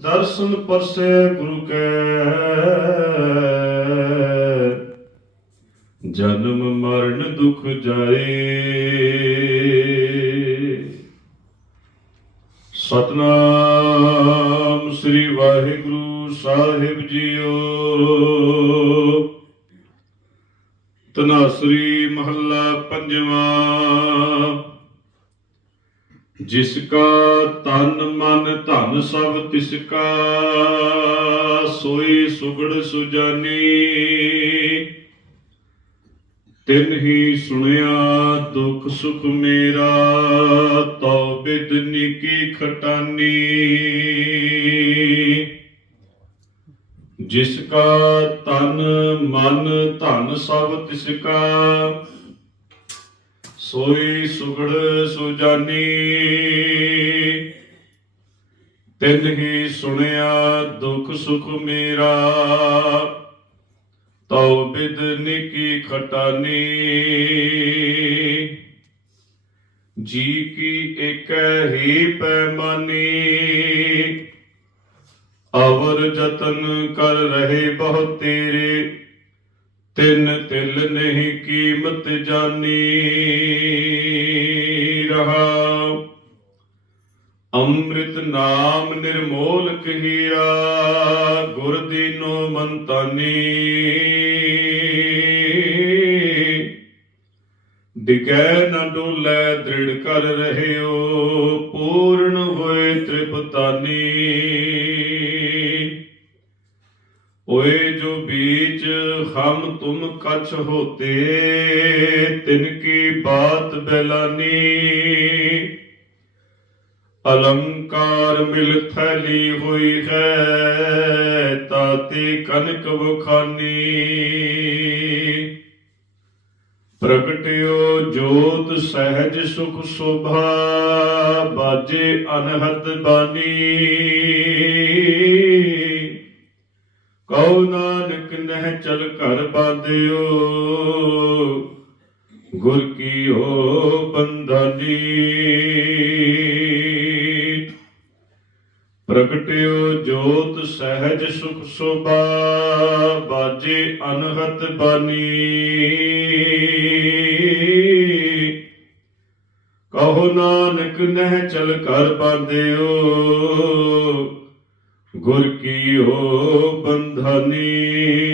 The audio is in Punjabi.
ਦਰਸ਼ਨ ਪਰਸੇ ਗੁਰੂ ਕੈ। ਜਨਮ ਮਰਨ ਦੁਖ ਜਾਏ। ਸਤਨਾਮ ਸ੍ਰੀ ਵਾਹਿਗੁਰੂ ਸਾਹਿਬ ਜੀਓ। ਤਨਾਸਰੀ ਮਹੱਲਾ ਪੰਜਵਾਂ। ਜਿਸ ਕਾ ਤਨ ਮਨ ਧਨ ਸਭ ਤਿਸ ਕਾ, ਸੋਈ ਸੁਗੜ ਸੁਜਾਨੀ। ਤਿਨ ਹੀ ਸੁਣਿਆ ਦੁਖ ਸੁਖ ਮੇਰਾ, ਤਉ ਬਿਦਨੀ ਕੀ ਖਟਾਨੀ। ਜਿਸ ਕਾ ਤਨ ਮਨ ਧਨ ਸਭ ਤਿਸ ਕਾ ਸੋਈ ਸੁਗੜ ਸੁਜਾਨੀ। ਤਿਨ ਹੀ ਸੁਣਿਆ ਦੁਖ ਸੁਖ ਮੇਰਾ। ਤਉ ਬਿਦ ਨਿਕੀ ਖਟਾਨੀ। ਜੀ ਕੀ ਇਕ ਹੀ ਪੈਮਾਨੀ। ਅਵਰ ਜਤਨ ਕਰ ਰਹੇ ਬਹੁ ਤੇਰੇ। ਤਿੰਨ ਤਿਲ ਨਹੀਂ ਕੀਮਤ ਜਾਨੀ ਰਹਾ। ਅੰਮ੍ਰਿਤ ਨਾਮ ਨਿਰਮੋਲ ਹੀਰਾ ਗੁਰ ਦੀਨੋ ਮੰਤਾਨੀ। ਡਿਗੈ ਨ ਡੋਲੇ ਦ੍ਰਿੜ ਕਰ ਰਹਿਓ, ਪੂਰਨ ਓਏ ਜੋ ਬੀਚ ਹਮ ਤੁਮ ਕਛ ਹੋਤੇ, ਤਿਨ ਕੀ ਬਾਤ ਬੈਲਾਨੀ। ਅਲੰਕਾਰ ਮਿਲ ਥੈਲੀ ਹੋਈ ਹੈ, ਤਾਤੀ ਕਨਕ ਬਖਾਨੀ ਪ੍ਰਗਟਿਓ ਜੋਤ ਸਹਿਜ ਸੁਖ ਸ਼ੋਭਾ, ਬਾਜੇ ਅਨਹਦ ਦਿਓ। ਬਾਂਧਿਓ ਗੁਰ ਕੀ ਹੋ ਬੰਧਨੀ। ਪ੍ਰਗਟਿਓ ਜੋਤ ਸਹਿਜ ਸੁਖ ਸੋਭਾ, ਬਾਜੇ ਅਨਹਤ ਬਾਨੀ। ਕਹੋ ਨਾਨਕ, ਨਹਿ ਚਲ ਕਰ ਬਾਂਧਿਓ। ਗੁਰ ਕੀ ਹੋ ਬੰਧਨੀ।